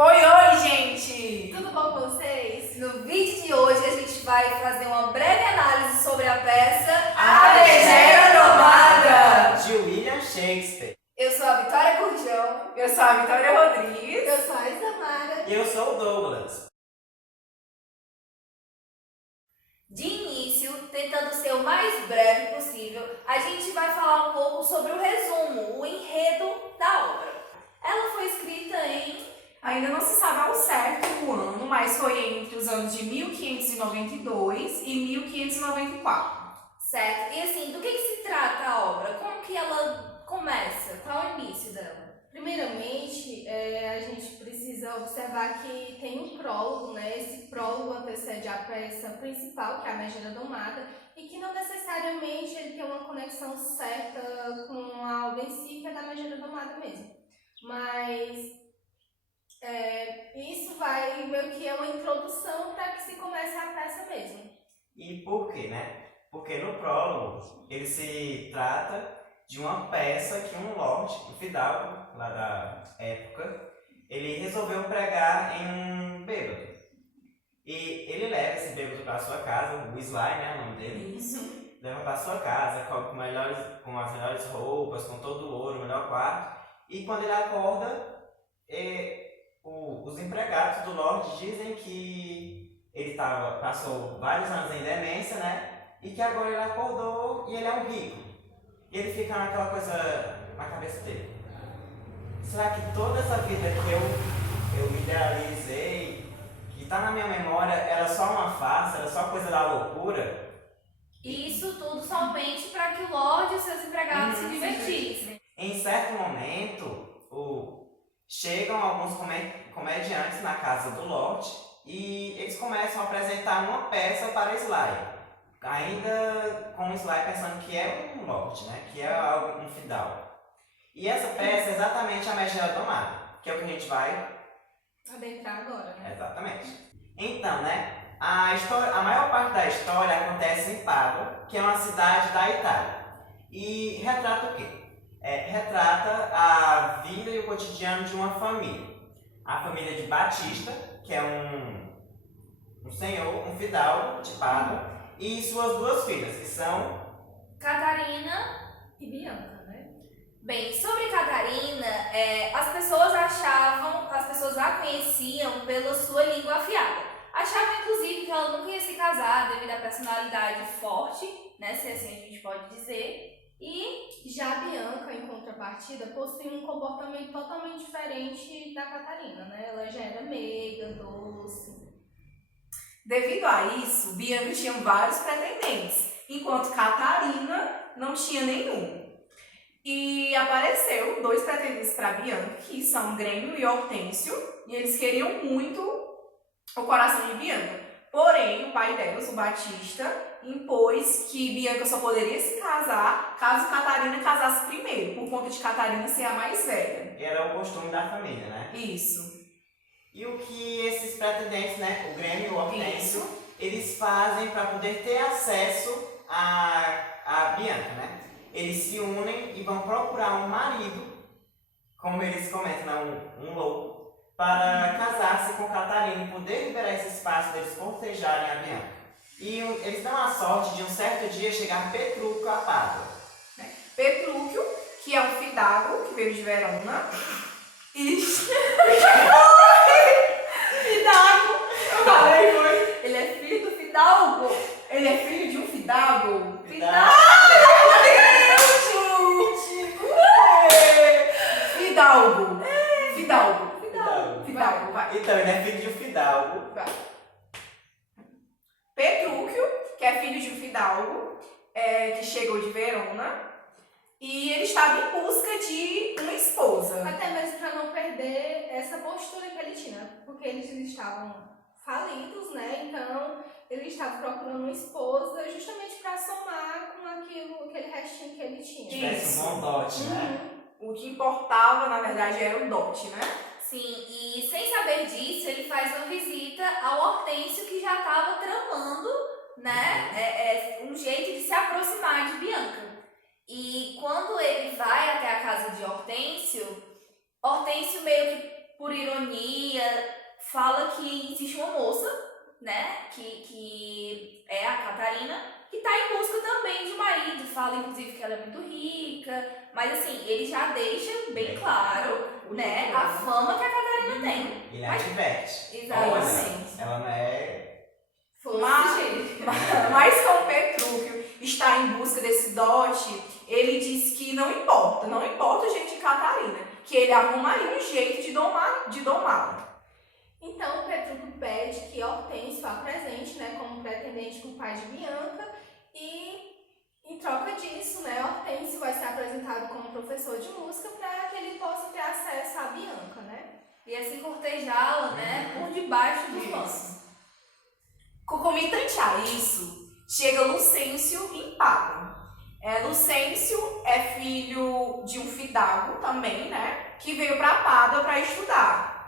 Oi, oi, gente! Tudo bom com vocês? No vídeo de hoje a gente vai fazer uma breve análise sobre a peça A Megera Domada, de William Shakespeare. Eu sou a Vitória Curjão. Eu sou a Vitória Rodrigues. Eu sou a Isamara. E eu sou o Douglas. De início, tentando ser o mais breve possível, a gente vai falar um pouco sobre o resumo, o enredo da obra. Ela foi escrita em... Ainda não se sabe ao certo o ano, mas foi entre os anos de 1592 e 1594. Certo? E assim, do que se trata a obra? Como que ela começa? Qual é o início dela? Primeiramente, a gente precisa observar que tem um prólogo, né? Esse prólogo antecede a peça principal, que é a Megera Domada, e que não necessariamente ele tem uma conexão certa com a obra em si, que é da Megera Domada mesmo. Mas isso vai meio que é uma introdução para que se comece a peça mesmo. E por quê, né? Porque no prólogo ele se trata de uma peça que um lorde, um fidalgo lá da época, ele resolveu pregar em um bêbado. E ele leva esse bêbado para sua casa, o Sly, né, o nome dele. Isso. Leva para sua casa com as melhores roupas, com todo o ouro, o melhor quarto. E quando ele acorda, os empregados do Lorde dizem que ele passou vários anos em demência, né? E que agora ele acordou e ele é um rico. E ele fica naquela coisa na cabeça dele. Será que toda essa vida que eu idealizei, que está na minha memória, era só uma farsa, era só coisa da loucura? E isso tudo somente para que o Lorde e os seus empregados se divertissem. Em certo momento, chegam alguns comediantes na casa do Lorde e eles começam a apresentar uma peça para Sly. Ainda com o Sly pensando que é um Lorde, né? Que é um fidalgo. E essa peça é exatamente a Megera Domada, que é o que a gente vai Adentrar agora, né? Exatamente. Então, né? A maior parte da história acontece em Pádua, que é uma cidade da Itália. E retrata o quê? Retrata a vida e o cotidiano de uma família. A família de Batista, que é um senhor, um fidalgo de Pádua, e suas duas filhas, que são Catarina E Bianca, né? Bem, sobre Catarina, as pessoas a conheciam pela sua língua afiada. Achavam, inclusive, que ela nunca ia se casar devido à personalidade forte, né, se assim a gente pode dizer. E Já a Bianca, em contrapartida, possui um comportamento totalmente diferente da Catarina, né? Ela já era meiga, doce. Devido a isso, Bianca tinha vários pretendentes, enquanto Catarina não tinha nenhum. E apareceu dois pretendentes para Bianca, que são Grêmio e Hortêncio, e eles queriam muito o coração de Bianca. Porém, o pai delas, o Batista, impôs que Bianca só poderia se casar caso Catarina casasse primeiro, por conta de Catarina ser a mais velha. era o costume da família, né? Isso. E o que esses pretendentes, né, o Grêmio e o Hortêncio, eles fazem para poder ter acesso a Bianca, né? Eles se unem e vão procurar um marido, como eles comentam, né, um louco, para casar-se com Catarina e poder liberar esse espaço deles cortejarem a Bianca. E eles dão a sorte de um certo dia chegar Petrúquio a Pádua. Petrúquio, que é um fidalgo que veio de Verona. E... Fidalgo! Eu falei, foi. ele é filho do fidalgo. Ele é filho de um fidalgo. Fidalgo. Fidalgo. Fidalgo. Fidalgo. Vai. Então, ele é filho de um fidalgo. Vai. Petrúquio, que é filho de um fidalgo, que chegou de Verona. E ele estava em busca de uma esposa. Até mesmo para não perder essa postura que ele tinha, porque eles estavam falidos, né? Então ele estava procurando uma esposa justamente para somar com aquele restinho que ele tinha. Tivesse um bom dote, né? O que importava, na verdade, era o dote, né? Sim, e sem saber disso, ele faz uma visita ao Hortêncio, que já estava tramando, né, um jeito de se aproximar de Bianca. E quando ele vai até a casa de Hortêncio meio que por ironia, fala que existe uma moça, né, que é a Catarina, que tá em busca também de marido. Fala, inclusive, que ela é muito rica, mas assim, ele já deixa bem claro, né, a fama que a Catarina tem. Ele adverte. Exatamente. Ela não é... Mas como Petrúquio está em busca desse dote, ele diz que não importa o jeito de Catarina, que ele arrumaria um jeito de domá-la. Então, Petrúquio pede que Hortêncio apresente, né, como pretendente do pai de Bianca, e em troca disso, né, Hortêncio vai ser apresentado como professor de música para que ele possa ter acesso a Bianca, né? E assim cortejá-la, né, por debaixo dos panos. Concomitante a isso, chega Lucêncio em Pádua. Lucêncio é filho de um fidalgo também, né, que veio para Pádua para estudar.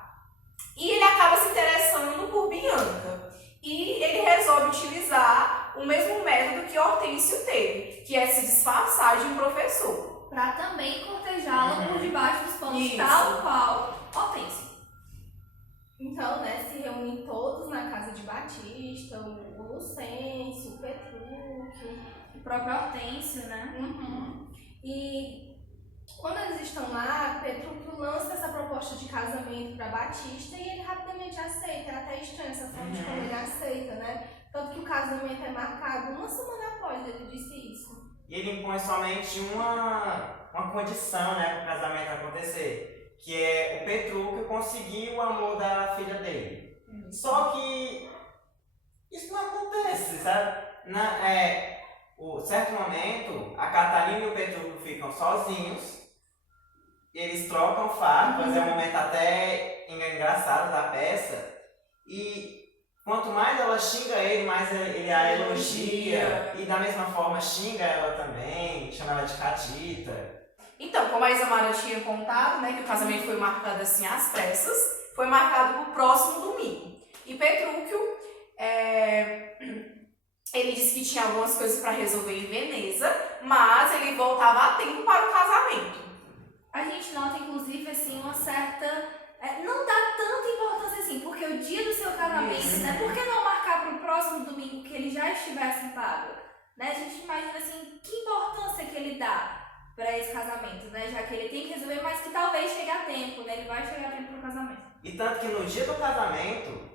E ele acaba se interessando por Bianca. E ele resolve utilizar o mesmo método que Hortêncio teve, que é se disfarçar de um professor. Para também cortejá-la por debaixo dos panos, Isso. tal qual Hortêncio. Então, né, se reúnem todos na casa de Batista, o Lucêncio, o Petrúquio, O próprio Hortêncio, né? E quando eles estão lá, Petrúquio lança essa proposta de casamento para Batista e ele rapidamente aceita. É até estranho essa forma de como ele aceita, né? Tanto que o casamento é marcado uma semana após ele disse isso. E ele impõe somente uma condição, né, para o casamento acontecer, que é o Petrúquio conseguir o amor da filha dele. Só que isso não acontece, sabe? Certo momento, a Catarina e o Petrúquio ficam sozinhos, eles trocam farpas, é um momento até engraçado da peça, e quanto mais ela xinga ele, mais ele a elogia, e da mesma forma xinga ela também, chama ela de catita. Então, como a Isamara tinha contado, né, que o casamento foi marcado assim às pressas, foi marcado para o próximo domingo. E Petrúquio, ele disse que tinha algumas coisas para resolver em Veneza, mas ele voltava a tempo para o casamento. A gente nota, inclusive, assim, uma certa... não dá tanta importância assim, porque o dia do seu casamento, né? Por que não marcar para o próximo domingo que ele já estivesse em Pádua? Né? A gente imagina, assim, que importância que ele dá para esse casamento, né? Já que ele tem que resolver, mas que talvez chegue a tempo, né? Ele vai chegar a tempo para o casamento. E tanto que no dia do casamento,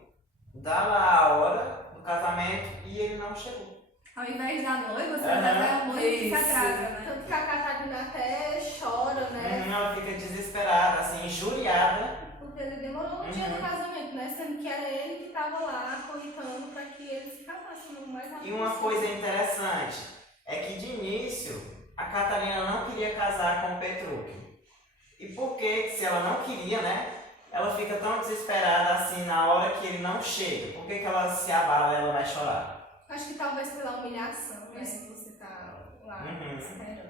dá lá a hora do casamento e ele não chegou. Ao invés da noiva, você vai o noivo que se atrasa, né? Tanto que a Catarina até chora, né? Ela fica desesperada, assim, injuriada. Porque ele demorou um dia do casamento, né? Sendo que era ele que estava lá corritando para que ele se casasse o mais rápido E uma possível. coisa interessante é que de início a Catarina não queria casar com o Petrúquio. E por que, se ela não queria, né? Ela fica tão desesperada assim na hora que ele não chega. Por que ela se abala e ela vai chorar? Acho que talvez pela humilhação, né? Se você tá lá esperando.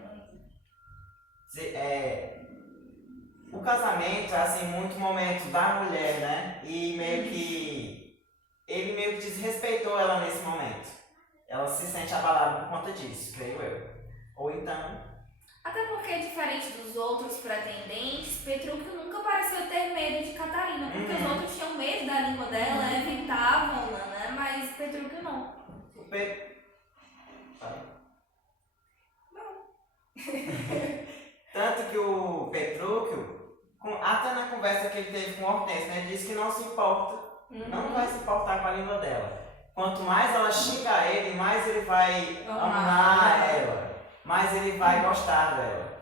O casamento é assim muito momento da mulher, né? E ele meio que desrespeitou ela nesse momento. Ela se sente abalada por conta disso, creio eu. Ou então... Até porque, diferente dos outros pretendentes, Petrúquio nunca pareceu ter medo de Catarina, porque os outros tinham medo da língua dela, evitavam-na, né? Mas Petrúquio não. Tanto que o Petrúquio, até na conversa que ele teve com Hortêncio, né, ele disse que não se importa, não vai se importar com a língua dela. Quanto mais ela xinga ele, mais ele vai amar ela, mais ele vai gostar dela.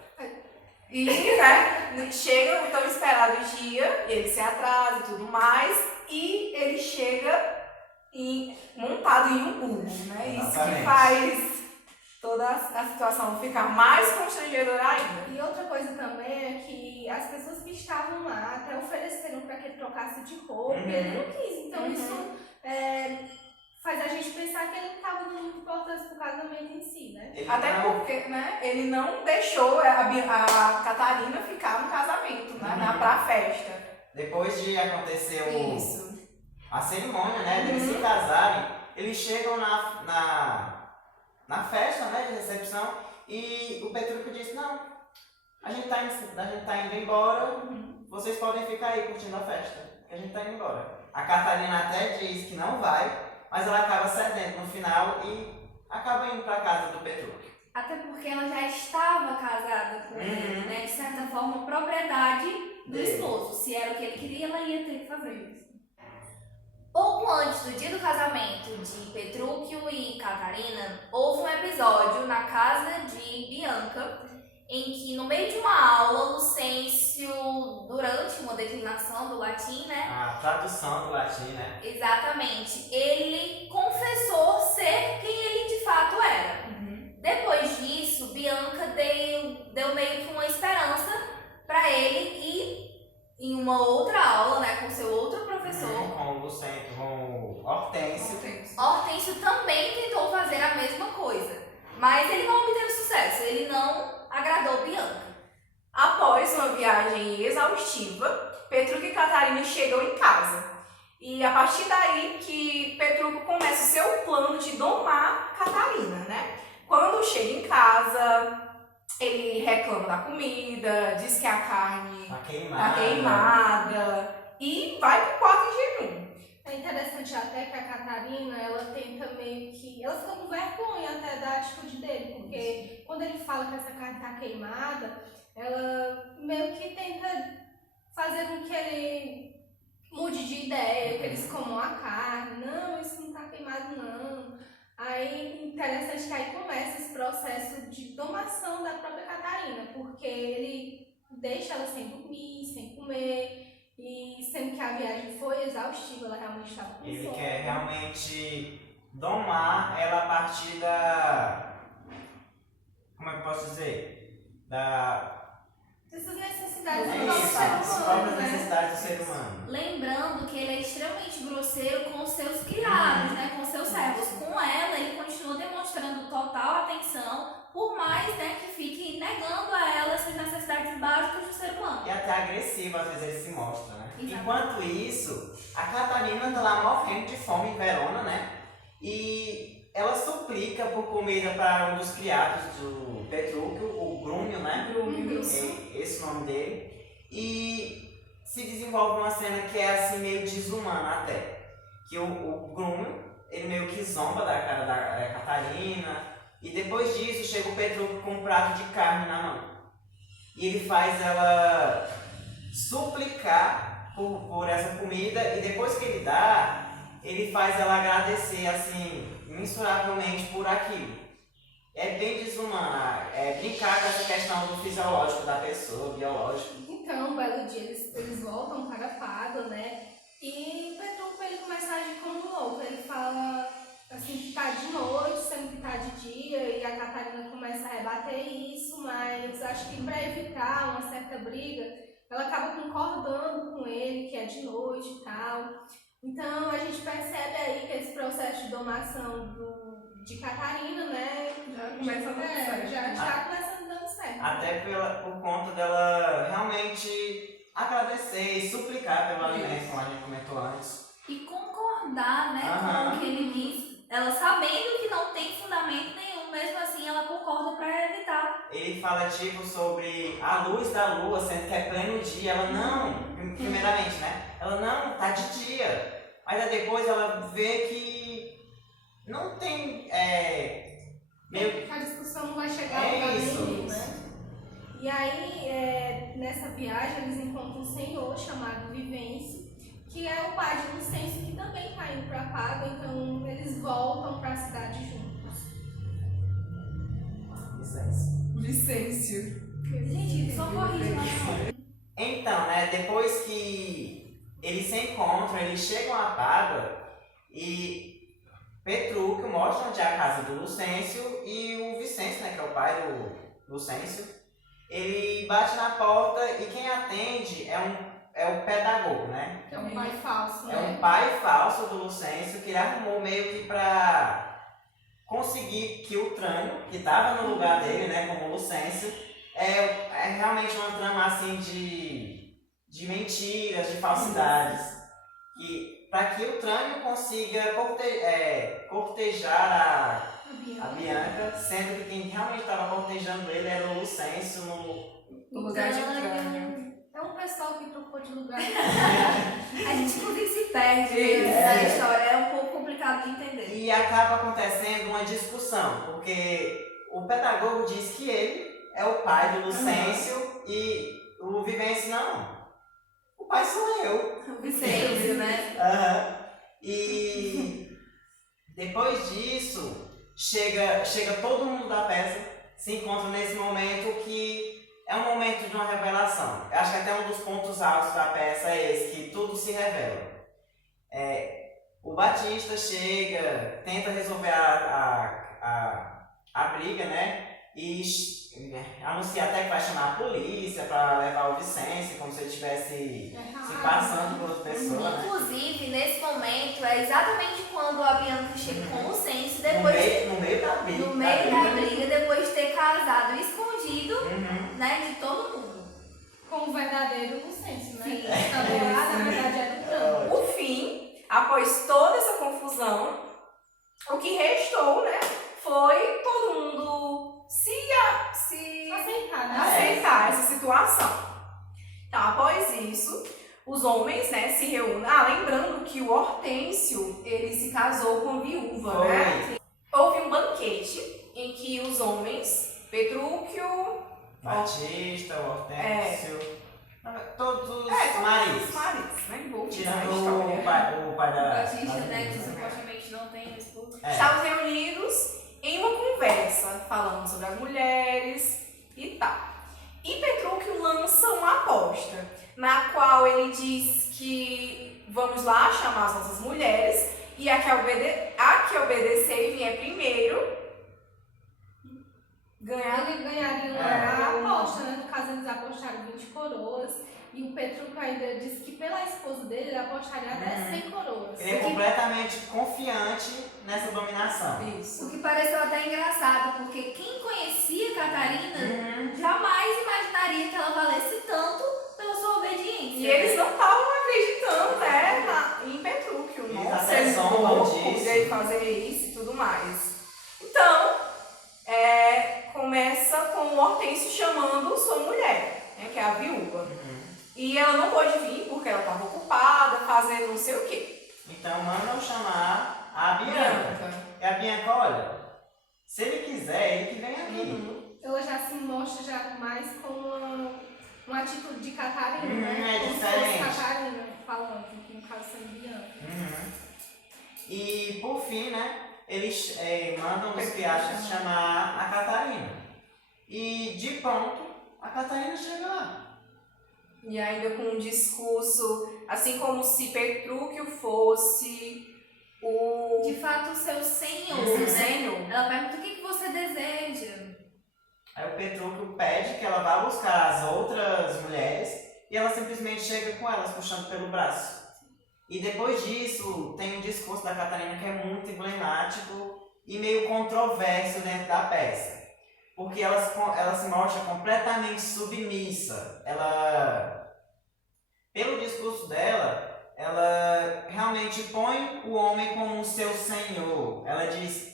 E, né, chega o tão esperado dia, ele se atrasa e tudo mais, e ele chega montado em um burro, né? Isso que faz toda a situação ficar mais constrangedora ainda. E outra coisa também é que as pessoas que estavam lá até ofereceram para que ele trocasse de roupa e ele não quis. Então isso faz a gente pensar que ele não estava dando muita importância pro casamento em si, né? Até porque, né, ele não deixou a Catarina ficar no casamento, né, pra festa. Depois de acontecer a cerimônia, né, deles se Uhum. casarem, eles chegam na festa, né, de recepção, e o Petrúquio disse, não, a gente tá indo embora, vocês podem ficar aí curtindo a festa, que a gente tá indo embora. A Catarina até diz que não vai, mas ela acaba cedendo no final e acaba indo pra casa do Petrúquio. Até porque ela já estava casada com ele, né? De certa forma, propriedade do esposo. Se era o que ele queria, ela ia ter que fazer isso. Pouco antes do dia do casamento de Petrúquio e Catarina, houve um episódio na casa de Bianca, em que no meio de uma aula, Lucêncio, durante uma declinação do latim, né? A tradução do latim, né? Exatamente, ele confessou ser quem ele de fato era. Depois disso, Bianca deu meio que uma esperança para ele e em uma outra aula, né, com seu outro professor, Com o Lucêncio, com o Hortêncio. Hortêncio também tentou fazer a mesma coisa, mas ele não obteve sucesso, ele não agradou Bianca. Após uma viagem exaustiva, Petrúquio e Catarina chegam em casa. E a partir daí que Petrúquio começa o seu plano de domar Catarina, né? Quando chega em casa, ele reclama da comida, diz que a carne Tá tá queimada e vai pro quarto de jejum. É interessante até que a Catarina, ela tenta meio que... Ela fica com vergonha até da atitude dele, porque quando ele fala que essa carne tá queimada, ela meio que tenta fazer com que ele mude de ideia, que eles comam a carne. Não, isso não tá queimado não. Aí, interessante que aí começa esse processo de domação da própria Catarina, porque ele deixa ela sem dormir, sem comer, e sendo que a viagem foi exaustiva, ela realmente estava com fome. Ele quer realmente domar ela a partir da... Como é que eu posso dizer? Essas necessidades É do nosso isso, ser as humano, próprias né? necessidades do ser humano. Lembrando que ele é extremamente grosseiro com os seus criados, né, com os seus servos. Com ela, ele continua demonstrando total atenção, por mais, né, que fique negando a ela essas necessidades básicas do ser humano. E até agressivo, às vezes ele se mostra, né? Exato. Enquanto isso, a Catarina tá lá morrendo de fome em Verona, né? E ela suplica por comida para um dos criados do Petrúquio, o Grúmio, né? É esse o nome dele. E se desenvolve uma cena que é assim meio desumana até. Que o Grúmio, ele meio que zomba da cara da Catarina. E depois disso chega o Petrúquio com um prato de carne na mão. E ele faz ela suplicar por essa comida. E depois que ele dá, ele faz ela agradecer assim, mensuravelmente por aquilo. É bem desumana, é brincar com essa questão do fisiológico da pessoa, biológico. Então, um belo dia eles voltam para Pádua, né? E Petrúquio ele começa a agir como um louco. Ele fala assim que tá de noite, sendo que tá de dia, e a Catarina começa a rebater isso, mas acho que para evitar uma certa briga, ela acaba concordando com ele que é de noite e tal. Então a gente percebe aí que esse processo de domação de Catarina, né? Já começa dando certo. Já está começando dando certo. Até por conta dela realmente agradecer e suplicar pelo alimento, como a gente comentou antes. E concordar, né, Aham. com o que ele diz. Ela sabendo que não tem fundamento nenhum, mesmo assim ela concorda para evitar. Ele fala tipo sobre a luz da lua, sendo que é pleno dia. Ela não, primeiramente, né? Ela não, tá de dia. Mas aí depois ela vê que não tem, meio A discussão não vai chegar a É lugar isso. nenhum, né? E aí, nessa viagem, eles encontram um senhor chamado Vivêncio, que é o pai de Lucêncio, que também está indo para Pádua, então eles voltam para a cidade juntos. Vicêncio. Gente, só corrige lá. Então, né, depois que eles se encontram, eles chegam a Pádua e Petrúquio mostra onde é a casa do Lucêncio e o Vicêncio, né, que é o pai do Lucêncio, ele bate na porta e quem atende é o pedagogo, né? Que é um pai falso, É né? um pai falso do Lucêncio que ele arrumou meio que pra conseguir que o Trânio, que estava no lugar dele, né, como Lucêncio, é realmente uma trama assim de mentiras, de falsidades. E para que o Trânio consiga cortejar a Bianca, sendo que quem realmente estava cortejando ele era o Lucêncio No lugar de Trânio. É um pessoal que trocou de lugar. A gente inclusive se perde Isso. nessa história, é um pouco complicado de entender. E acaba acontecendo uma discussão, porque o pedagogo diz que ele é o pai do Lucêncio e o Vivêncio não. O pai sou eu. O Vicente, né? Aham. E depois disso, chega todo mundo da peça, se encontra nesse momento que é um momento de uma revelação. Eu acho que até um dos pontos altos da peça é esse, que tudo se revela. O Batista chega, tenta resolver a briga, né? E anuncia até que vai chamar a polícia para levar o Vicente, como se ele estivesse se passando por outra pessoa, né? Inclusive, nesse momento, é exatamente quando a Bianca chega com o Senso, No depois meio da briga. no meio da briga, depois de ter casado escondido, Uhum. né, de todo mundo. Com o verdadeiro Lucêncio, né? Sim. Namorado, na verdade, era o branco. Por fim, após toda essa confusão, o que restou, né, foi todo mundo se Aceitar, né? aceitar essa situação. Então, após isso, os homens, né, se reúnem. Lembrando que o Hortêncio, ele se casou com viúva, né? Houve um banquete em que os homens, Petrúquio, Batista, Hortêncio, todos os todos maridos. os maridos, né, envolvidos na Tirando história. o pai da Batista, né, que menina. supostamente não tem esposa. Estavam reunidos em uma conversa, falando sobre as mulheres e tal. E Petrúquio lança uma aposta, na qual ele diz que vamos lá chamar as nossas mulheres e a que obedecer e vier primeiro ganhar. Eles ganhariam a aposta, né? No caso, eles apostaram 20 coroas. E o Petrúquio ainda disse que pela esposa dele, ele apostaria até 100 coroas. Ele é completamente confiante nessa dominação. O Isso. que pareceu até engraçado, porque quem conhecia Catarina jamais imaginaria que ela valesse tanto pela sua obediência. E eles não estavam acreditando, né, em Petrúquio. Eles Nossa, até ele zombam louco disso. dele fazer isso e tudo mais. Então, começa com o Hortêncio chamando sua mulher, né, que é a viúva. E ela não pôde vir porque ela estava ocupada, fazendo não sei o quê. Então mandam chamar a Bianca. E a Bianca, olha, se ele quiser, ele que vem aqui. Ela já se mostra já mais com uma atitude de Catarina, né? É Como se diferente. fosse Catarina falando, que no caso sendo Bianca. E por fim, né, eles mandam os piachas chamar a Catarina. E de pronto, a Catarina chega lá. E ainda com um discurso, assim como se Petrúquio fosse o De fato, o seu senhor, seu né? senhor. Ela pergunta o que você deseja. Aí o Petrúquio pede que ela vá buscar as outras mulheres e ela simplesmente chega com elas, puxando pelo braço. E depois disso, tem um discurso da Catarina que é muito emblemático e meio controverso dentro da peça. Porque ela se mostra completamente submissa. Pelo discurso dela, ela realmente põe o homem como seu senhor. Ela diz,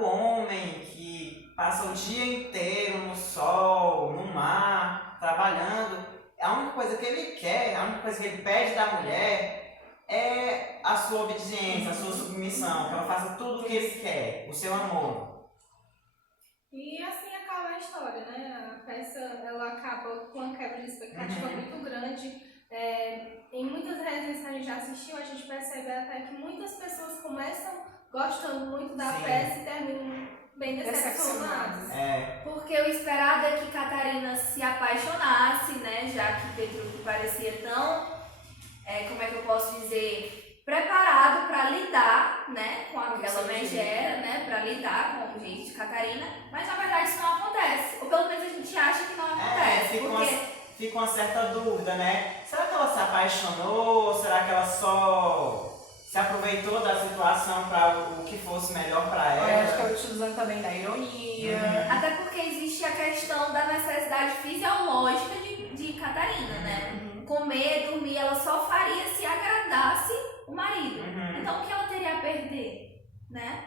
o homem que passa o dia inteiro no sol, no mar, trabalhando, a única coisa que ele quer, a única coisa que ele pede da mulher é a sua obediência, a sua submissão, que ela faça tudo o que ele quer, o seu amor. E assim acaba a história, né? A peça ela acaba com uma quebra de expectativa muito grande. Em muitas resenhas que a gente já assistiu, a gente percebe até que muitas pessoas começam gostando muito da peça e terminam bem decepcionadas. Porque o esperado é que Catarina se apaixonasse, né? Já que Petrúquio parecia tão, como é que eu posso dizer, preparado para lidar, né, com aquela megera, né, para lidar com o jeito de Catarina, mas na verdade isso não acontece. Ou pelo menos a gente acha que não acontece. Fica uma certa dúvida, né? Será que ela se apaixonou? Ou será que ela só se aproveitou da situação para o que fosse melhor para ela? Eu acho que ela utilizando também da ironia. Até porque existe a questão da necessidade fisiológica de Catarina, né? Comer, dormir, ela só faria se agradasse o marido. Então o que ela teria a perder, né?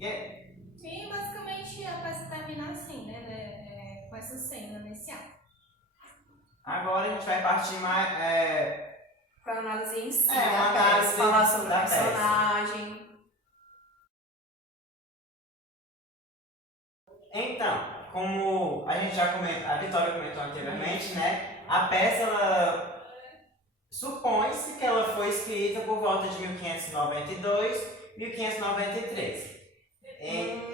E basicamente a peça termina assim, né? Com essa cena nesse ato. parte mais. Pra análise em si, É, né? uma análise falar sobre da o peça. personagem. Então, como a gente já comentou, a Vitória comentou anteriormente, né? A peça, ela supõe-se que ela foi escrita por volta de 1592, 1593.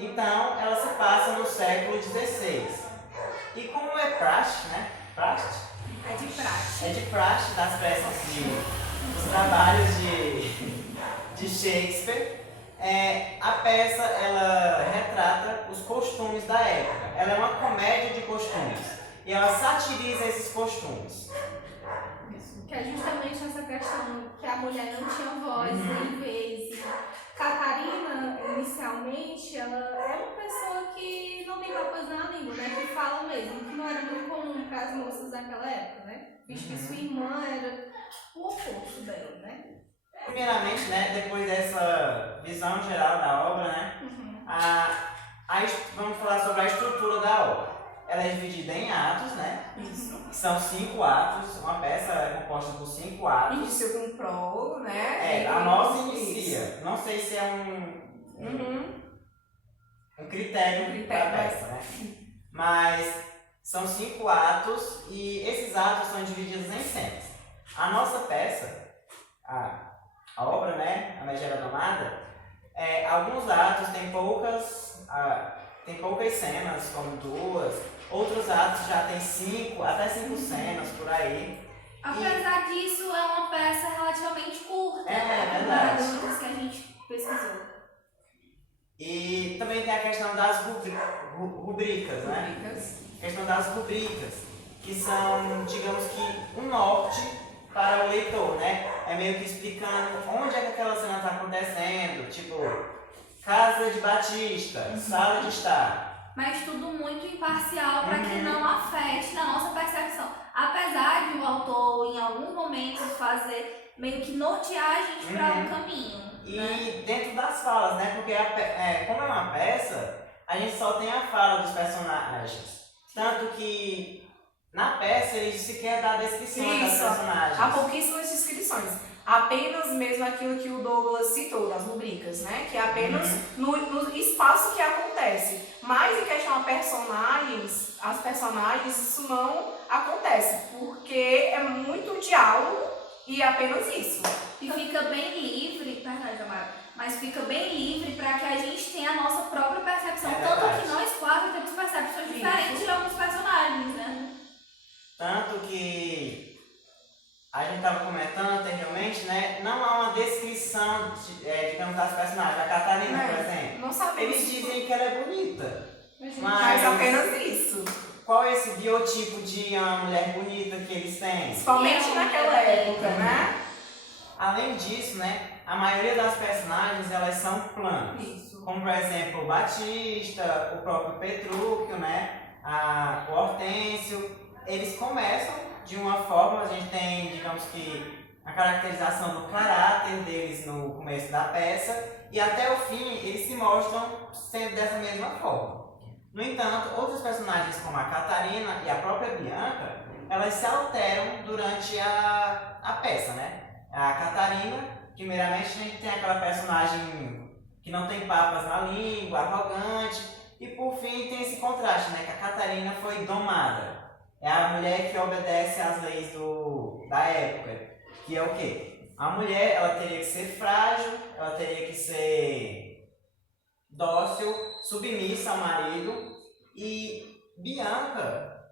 Então, ela se passa no século XVI. E como é praxe, né? Praxe? É de praxe. É de praxe das peças dos trabalhos de Shakespeare. A peça, ela retrata os costumes da época. Ela é uma comédia de costumes. E ela satiriza esses costumes. Que é justamente essa questão que a mulher não tinha voz nem vez. E Catarina, inicialmente, ela é uma pessoa que não tem papas na língua, né? Que fala mesmo, que não era muito comum para as moças daquela época, né? Visto que sua irmã era o oposto dela, né? Primeiramente, né, depois dessa visão geral da obra, né, vamos falar sobre a estrutura da obra. Ela é dividida em atos, né? Isso. São 5 atos, uma peça é composta por 5 atos. Inicia com um prólogo, né? A nossa inicia. Não sei se é um critério para a peça, né? Mas são 5 atos e esses atos são divididos em cenas. A nossa peça, a obra, né, A Megera Domada, alguns atos têm poucas cenas, como 2, outros atos já tem 5, até 5 cenas por aí. Apesar disso, é uma peça relativamente curta. É verdade. Das que a gente pesquisou. E também tem a questão das rubricas, né? A questão das rubricas, que são, digamos que, um norte para o leitor, né? É meio que explicando onde é que aquela cena está acontecendo, tipo, casa de Batista, sala de estar. Mas tudo muito imparcial para que não afete na nossa percepção. Apesar de o autor, em alguns momentos, fazer meio que nortear a gente para um caminho. E né? dentro das falas, né? Porque como é uma peça, a gente só tem a fala dos personagens. Tanto que na peça eles sequer dão descrições das personagens. Há pouquíssimas descrições. Apenas mesmo aquilo que o Douglas citou, das rubricas, né? Que é apenas no espaço que acontece. Mas em questão a personagens, as personagens, isso não acontece. Porque é muito diálogo e apenas isso. E fica bem livre, perdão, Tamara, mas fica bem livre para que a gente tenha a nossa própria percepção. Tanto que nós 4 temos percepções diferentes de alguns personagens, né? Tanto que a gente estava comentando anteriormente, né? Não há uma descrição, digamos, das personagens. A Catarina, por exemplo, Não sabemos. eles dizem que ela é bonita. Mas apenas isso. Qual é esse biotipo de uma mulher bonita que eles têm? Principalmente naquela época, né? Além disso, né? A maioria das personagens, elas são planos. Isso. Como, por exemplo, o Batista, o próprio Petrúquio, né? O Hortêncio. Eles começam de uma forma, a gente tem, digamos que, a caracterização do caráter deles no começo da peça e até o fim eles se mostram sendo dessa mesma forma. No entanto, outros personagens como a Catarina e a própria Bianca, elas se alteram durante a peça, né? A Catarina, primeiramente a gente tem aquela personagem que não tem papas na língua, arrogante, e por fim tem esse contraste, né? Que a Catarina foi domada. É a mulher que obedece às leis da época, que é o quê? A mulher, ela teria que ser frágil, ela teria que ser dócil, submissa ao marido, e Bianca,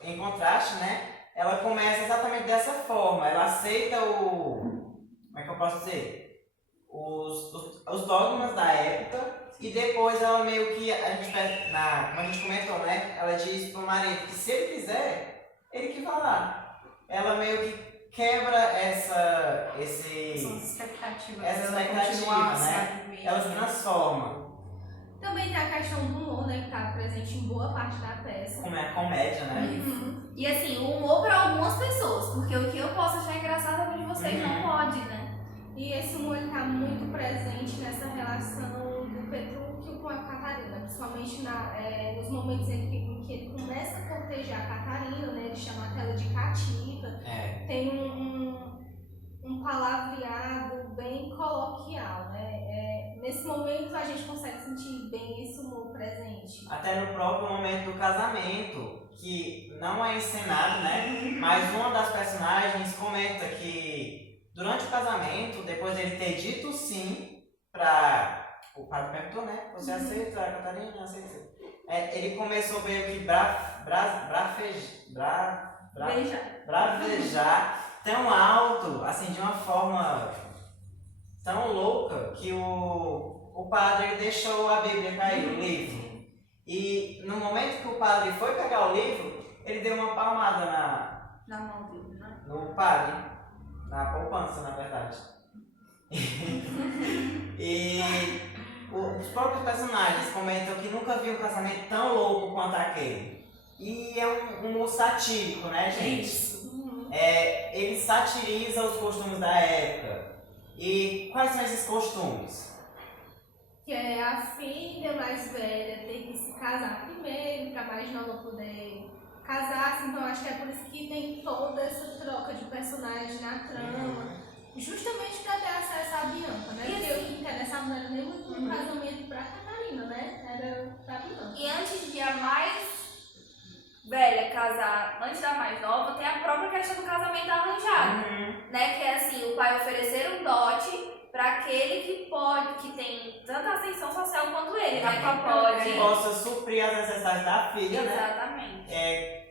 em contraste, né? Ela começa exatamente dessa forma, ela aceita como é que eu posso dizer? Os dogmas da época, e depois ela meio que, como a gente comentou, né? Ela diz pro marido que se ele quiser, ele que vai lá. Ela meio que quebra essas expectativas, né? Ela se transforma. Também tem a questão do humor, né? Que está presente em boa parte da peça. Como é a comédia, né? E assim, o humor para algumas pessoas, porque o que eu posso achar engraçado, algum de vocês não pode, né? E esse humor está muito presente nessa relação do Petrúquio com a Catarina, principalmente nos momentos em que ele começa a cortejar a Catarina, né? Ele chama ela de cativa. Tem um palavreado bem coloquial, né? Nesse momento a gente consegue sentir bem esse humor presente. Até no próprio momento do casamento, que não é encenado, né? Mas uma das personagens comenta que durante o casamento, depois dele ter dito sim pra... O padre perguntou, né? Você aceita, Catarina? Aceita. Ele começou meio que bravejar tão alto, assim, de uma forma tão louca, que o padre ele deixou a Bíblia cair, o livro. E no momento que o padre foi pegar o livro, ele deu uma palmada Na mão dele, né? no padre, na poupança, na verdade. E os próprios personagens comentam que nunca viu um casamento tão louco quanto aquele. E é um humor satírico, né, gente? Isso. Ele satiriza os costumes da época. E quais são esses costumes? Que é a filha mais velha ter que se casar primeiro, para a mais nova poder casar-se. Então acho que é por isso que tem toda essa troca de personagens na trama. Justamente para ter acesso à Bianca, né? Porque o que interessava não era nem muito um casamento para Catarina, né? Era para Bianca. E antes de a mais velha casar, antes da mais nova, tem a própria questão do casamento arranjado, né? Que é assim, o pai oferecer um dote para aquele que tem tanta ascensão social quanto ele, né? Que pode... Que possa suprir as necessidades da filha, né? Exatamente.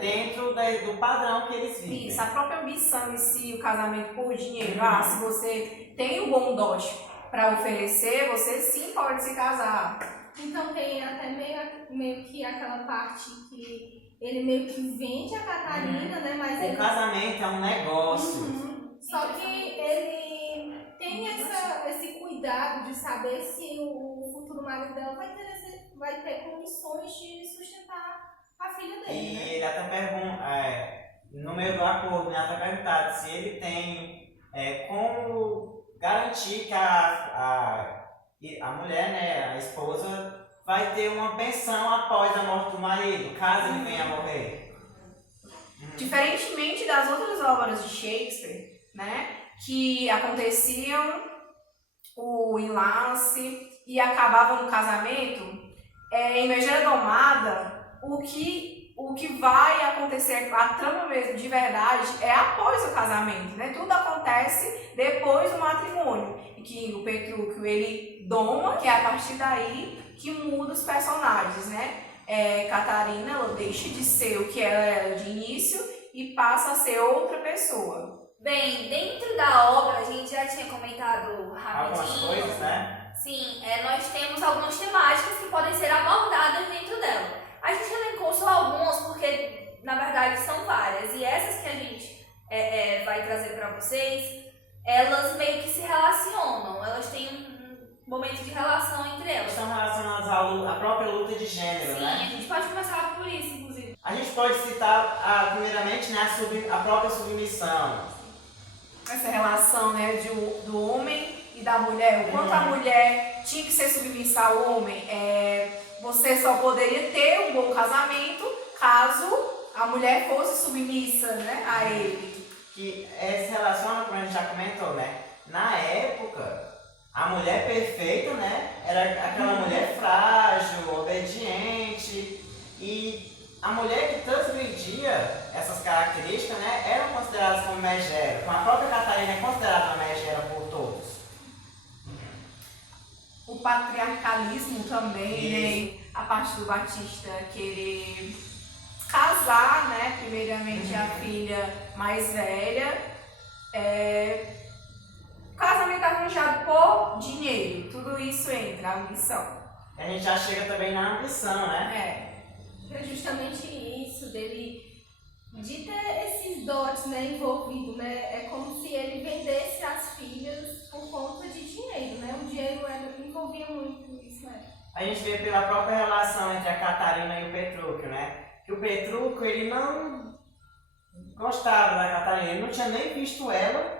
Dentro do padrão que eles vivem. Isso, a própria ambição em si, o casamento por dinheiro. Se você tem um bom dote para oferecer, você sim pode se casar. Então tem até meio que aquela parte que ele meio que vende a Catarina, né? Mas o casamento é um negócio. Só que ele tem esse cuidado de saber se o futuro marido dela vai ter condições de sustentar a filha dele. E né? ele até pergunta, no meio do acordo, né, até perguntado se ele tem como garantir que a mulher, né, a esposa, vai ter uma pensão após a morte do marido, caso ele venha a morrer. Diferentemente das outras obras de Shakespeare, né, que aconteciam o enlace e acabavam no casamento, em Megera Domada, o que vai acontecer, a trama mesmo de verdade, é após o casamento, né? Tudo acontece depois do matrimônio. E que o Petrúquio, ele doma, que é a partir daí que muda os personagens, né? Catarina, ela deixa de ser o que ela era de início e passa a ser outra pessoa. Bem, dentro da obra, a gente já tinha comentado rapidinho. Algumas coisas, né? Sim, nós temos algumas temáticas que podem ser abordadas dentro dela. A gente elencou só algumas porque, na verdade, são várias. E essas que a gente vai trazer para vocês, elas meio que se relacionam. Elas têm um momento de relação entre elas. Estão relacionadas à própria luta de gênero, Sim, né? a gente pode começar por isso, inclusive. A gente pode citar, primeiramente, né, a própria submissão. Essa relação, né, do homem e da mulher. O quanto a mulher tinha que ser submissa ao homem. Você só poderia ter um bom casamento caso a mulher fosse submissa, né, a ele. Que se relaciona, como a gente já comentou, né? Na época, a mulher perfeita, né? Era aquela mulher frágil, obediente. E a mulher que transgredia essas características, né? Eram consideradas como megera. Como a própria Catarina é considerada uma megera por todos. O patriarcalismo também, né? A parte do Batista querer casar, né? Primeiramente a filha mais velha. Casamento arranjado por dinheiro. Tudo isso entra, a ambição. A gente já chega também na ambição, né? É justamente isso, de ter esses dotes, né, envolvidos, né? É como se ele vendesse as filhas por conta de dinheiro, né? O dinheiro envolvia muito isso, né? A gente vê pela própria relação entre a Catarina e o Petrúquio, né? Que o Petrúquio, ele não gostava da Catarina, ele não tinha nem visto ela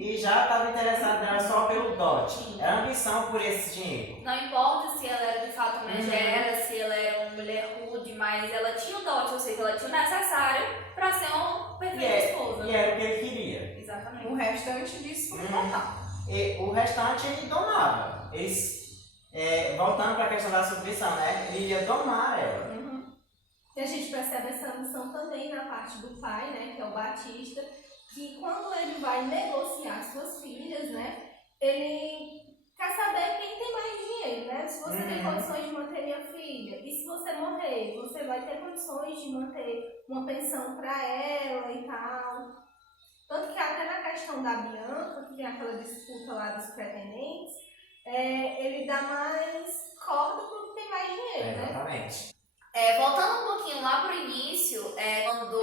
e já estava interessado nela só pelo dote. Era ambição por esse dinheiro. Não importa se ela era de fato megera, se ela era uma mulher rude, mas ela tinha o dote, ou seja, ela tinha o necessário para ser uma perfeita esposa. E era o que ele queria. Exatamente. O restante disso não importava. E o restante ele domava. Voltando para a questão da submissão, né? Ele ia domar ela. E a gente percebe essa ambição também na parte do pai, né, que é o Batista, que quando ele vai negociar suas filhas, né, ele quer saber quem tem mais dinheiro, né? Se você tem condições de manter minha filha, e se você morrer, você vai ter condições de manter uma pensão para ela e tal. Tanto que até na questão da Bianca, que tem aquela disputa lá dos pretendentes, ele dá mais corda porque tem mais dinheiro, né? Exatamente. Voltando um pouquinho lá pro início, quando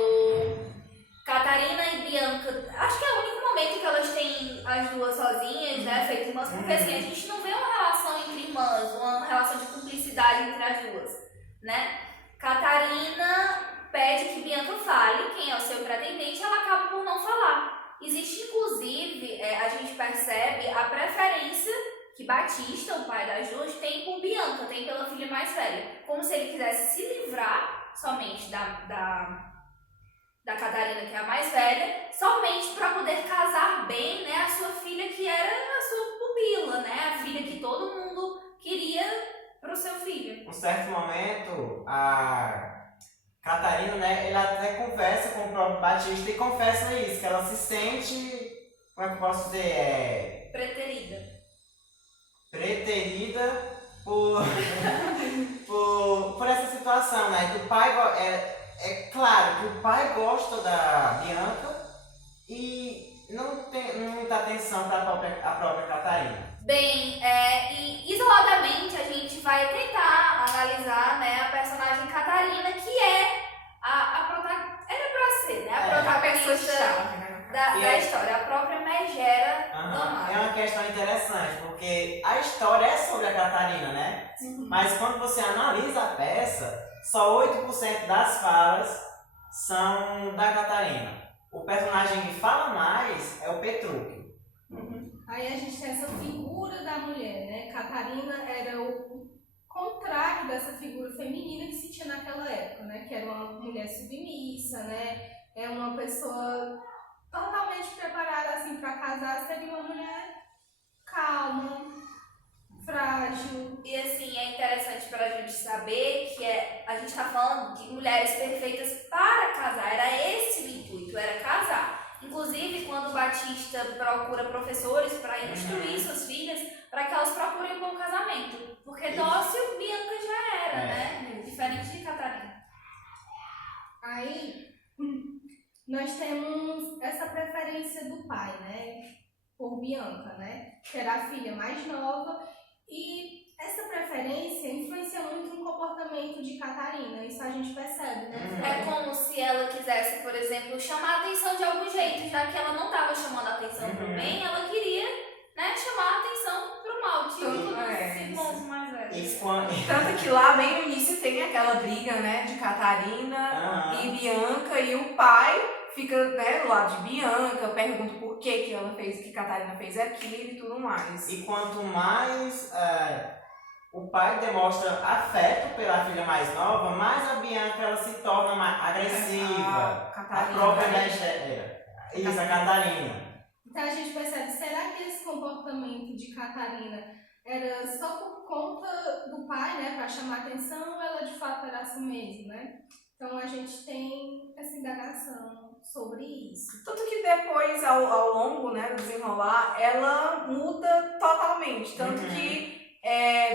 Catarina e Bianca, acho que é o único momento que elas têm as duas sozinhas, né, feito irmãs, porque assim, a gente não vê uma relação entre irmãs, uma relação de cumplicidade entre as duas, né? Catarina pede que Bianca fale quem é o seu pretendente e ela acaba por não falar. Existe, inclusive, a gente percebe a preferência que Batista, o pai das duas, tem por Bianca, tem pela filha mais velha. Como se ele quisesse se livrar somente da Catarina, que é a mais velha, somente para poder casar bem, né, a sua filha, que era a sua pupila, né, a filha que todo mundo queria para o seu filho. Um certo momento, a Catarina, né, ela até conversa com o próprio Batista e confessa isso, que ela se sente, como é que eu posso dizer, preterida por essa situação, né? Que o pai é claro que o pai gosta da Bianca e não tem muita atenção para a própria Catarina. Bem, e isoladamente a gente vai tentar analisar, né, a personagem Catarina, que é a protagonista, era pra ser, né, a protagonista da história, a própria megera domada. É uma questão interessante, porque a história é sobre a Catarina, né? Mas quando você analisa a peça, só 8% das falas são da Catarina. O personagem que fala mais é o Petrúquio. Aí a gente tem essa figura da mulher, né? Catarina era o contrário dessa figura feminina que se tinha naquela época, né? Que era uma mulher submissa, né? É uma pessoa totalmente preparada assim para casar, seria uma mulher calma, frágil. E assim, é interessante para a gente saber que a gente está falando de mulheres perfeitas para casar, era esse o intuito, era casar. Inclusive, quando Batista procura professores para instruir suas filhas, para que elas procurem um bom casamento. Porque dócil, Bianca já era, né? Diferente de Catarina. Aí, nós temos essa preferência do pai, né? Por Bianca, né? Que era a filha mais nova. E essa preferência influencia muito no comportamento de Catarina. Isso a gente percebe, né? É como se ela quisesse, por exemplo, chamar a atenção de algum jeito, já que ela não estava chamando a atenção pro bem, ela queria, né, chamar a atenção pro mal, tipo os irmãos mais velhos. Tanto que lá bem no início tem aquela briga, né, de Catarina e Bianca, e o pai fica, né, do lado de Bianca, pergunta por que ela fez, que Catarina fez aquilo e tudo mais. E quanto mais o pai demonstra afeto pela filha mais nova, mais a Bianca ela se torna mais agressiva. A própria megera. Isso, a Catarina. Então a gente percebe, será que esse comportamento de Catarina era só por conta do pai, né, para chamar atenção, ou ela de fato era assim mesmo, né? Então a gente tem essa indagação sobre isso. Tanto que depois, ao longo, né, do desenrolar, ela muda totalmente. Tanto que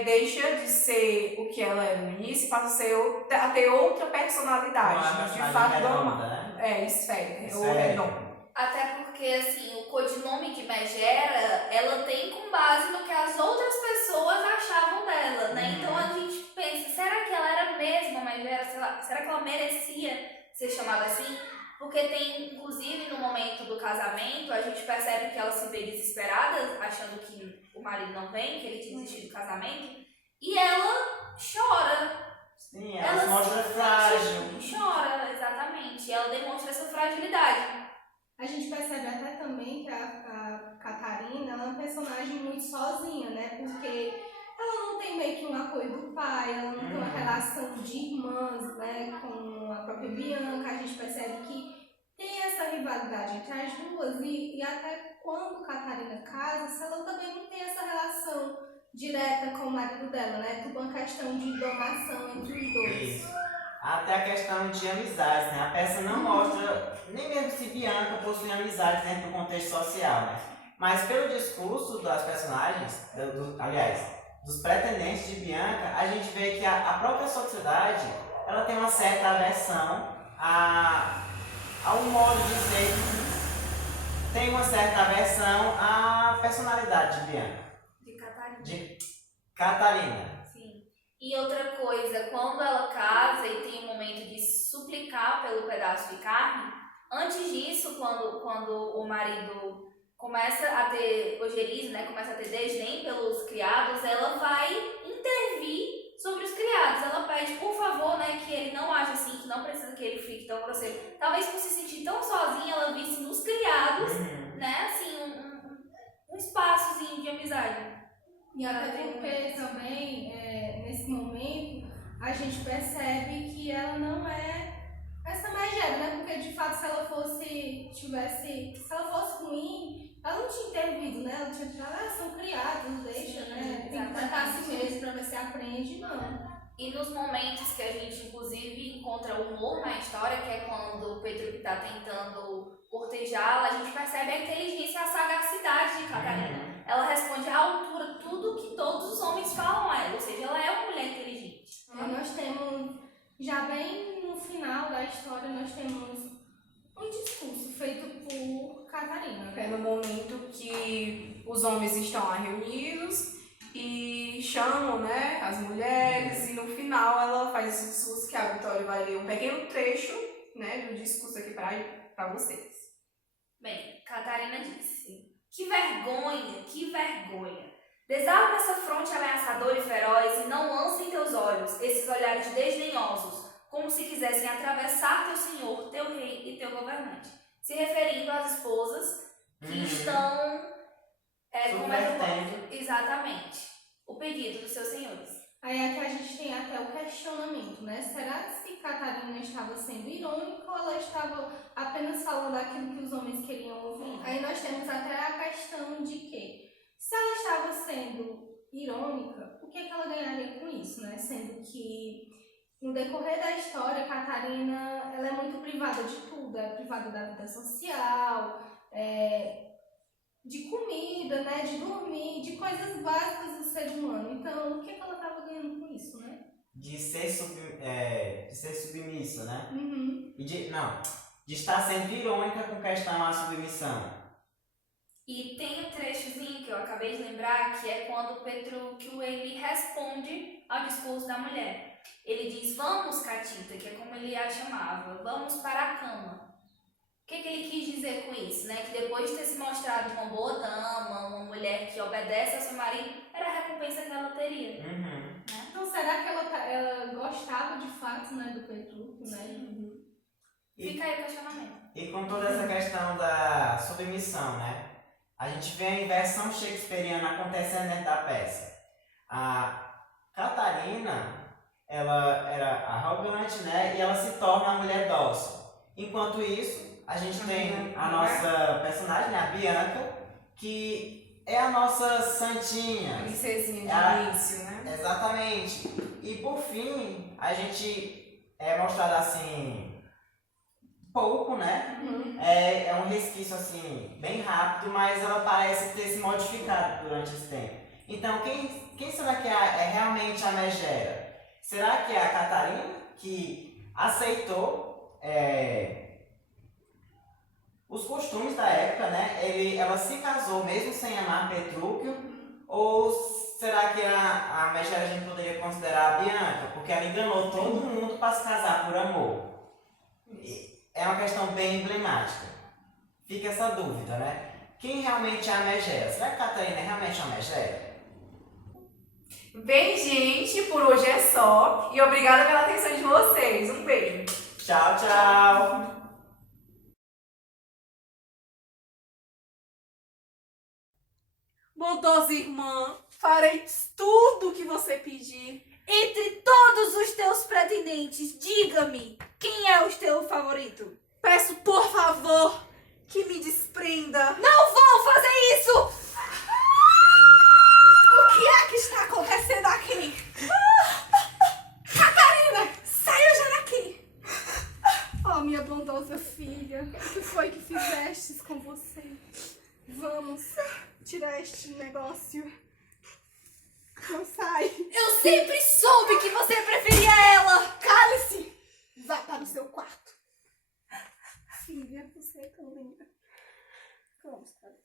deixa de ser o que ela era no início e passa a ter outra personalidade. De fato, redonda, né? Esférica, ou redonda. Até porque, assim, o codinome de megera, ela tem com base no que as outras pessoas achavam dela, né? Então a gente pensa, será que ela era mesmo uma megera? Será que ela merecia ser chamada assim? Porque tem, inclusive, no momento do casamento, a gente percebe que ela se vê desesperada, achando que o marido não vem, que ele tinha desistido do casamento, e ela chora. Sim, ela se mostra frágil. Chora, exatamente. Ela demonstra essa fragilidade. A gente percebe até também que a personagem muito sozinha, né? Porque ela não tem meio que um apoio do pai, ela não tem uma relação de irmãs, né, com a própria Bianca. A gente percebe que tem essa rivalidade entre as duas e até quando Catarina casa, ela também não tem essa relação direta com o marido dela, né? Tudo uma questão de domação entre os dois. Isso. Até a questão de amizades, né? A peça não mostra nem mesmo se Bianca possui amizades dentro do contexto social, né? Mas pelo discurso das personagens, aliás, dos pretendentes de Bianca, a gente vê que a própria sociedade, ela tem uma certa aversão ao modo de ser, tem uma certa aversão à personalidade de Bianca. De Catarina. De Catarina. Sim. E outra coisa, quando ela casa e tem um momento de suplicar pelo pedaço de carne, antes disso, quando o marido começa a ter ojeriza, né, começa a ter desdém pelos criados, ela vai intervir sobre os criados. Ela pede, por favor, né, que ele não age assim, que não precisa que ele fique tão grosseiro. Talvez por se sentir tão sozinha, ela visse nos criados, né, assim, um espaçozinho de amizade. E até porque também, nesse momento, a gente percebe que ela não é essa megera, né? Porque de fato se ela fosse ruim, ela não tinha intervido, né? Ela tinha dito, são criados, deixa, né? Tem que tratar a si mesmo pra ver se aprende, não. E nos momentos que a gente, inclusive, encontra humor na história, que é quando o Pedro está tentando cortejá-la, a gente percebe a inteligência e a sagacidade de Catarina. Ela responde à altura tudo que todos os homens falam a ela, ou seja, ela é uma mulher inteligente. Nós temos, já bem no final da história, nós temos um discurso feito por Catarina. É no momento que os homens estão lá reunidos e chamam, né, as mulheres, e no final ela faz esse discurso que a Vitória vai ler um pequeno trecho, né, do discurso aqui para vocês. Bem, Catarina disse: que vergonha, que vergonha! Desarma essa fronte ameaçadora e feroz e não lance em teus olhos esses olhares desdenhosos, como se quisessem atravessar teu senhor, teu rei e teu governante. Se referindo às esposas que estão subvertendo. Exatamente, o pedido dos seus senhores. Aí aqui a gente tem até o questionamento, né? Será que Catarina estava sendo irônica ou ela estava apenas falando aquilo que os homens queriam ouvir? Aí nós temos até a questão de que, se ela estava sendo irônica, o que ela ganharia com isso, né? Sendo que, no decorrer da história, Catarina ela é muito privada de tudo, é privada da vida social, de comida, né, de dormir, de coisas básicas do ser humano. Então, o que ela estava ganhando com isso, né? De ser submissa, né? Uhum. E de estar sendo irônica com questão à submissão. E tem um trechozinho que eu acabei de lembrar, que é quando o Petrúquio ele responde ao discurso da mulher. Ele diz: vamos, Catita, que é como ele a chamava, vamos para a cama. O que ele quis dizer com isso, né? Que depois de ter se mostrado uma boa dama, uma mulher que obedece ao seu marido, era a recompensa que ela teria. Né? Então, será que ela gostava de fato, né, do Petrúquio, né? Fica aí o questionamento. E com toda essa questão da submissão, né? A gente vê a inversão shakespeariana acontecendo dentro da peça. A Catarina, ela era arrogante, né? E ela se torna uma mulher dócil. Enquanto isso, a gente tem a nossa personagem, a Bianca, que é a nossa santinha. Princesinha de início, né? Exatamente. E por fim, a gente é mostrado assim, pouco, né? É um resquício assim, bem rápido, mas ela parece ter se modificado durante esse tempo. Então, quem será que é realmente a megera? Será que é a Catarina, que aceitou os costumes da época, né? Ela se casou mesmo sem amar Petrúquio? Ou será que a megera a gente poderia considerar a Bianca? Porque ela enganou todo mundo para se casar por amor. É uma questão bem emblemática. Fica essa dúvida, né? Quem realmente é a megera? Será que a Catarina é realmente uma megera? Bem, gente, por hoje é só. E obrigada pela atenção de vocês. Um beijo. Tchau, tchau! Bondosa irmã, farei tudo o que você pedir. Entre todos os teus pretendentes, diga-me, quem é o teu favorito? Peço, por favor, que me desprenda. Não vou fazer isso! O que é que está acontecendo aqui? Catarina, saia já daqui. Oh, minha bondosa filha, o que foi que fizestes com você? Vamos tirar este negócio. Não sai. Eu sempre soube que você preferia ela! Cale-se! Vá para o seu quarto. Filha, você é tão linda. Vamos, cara.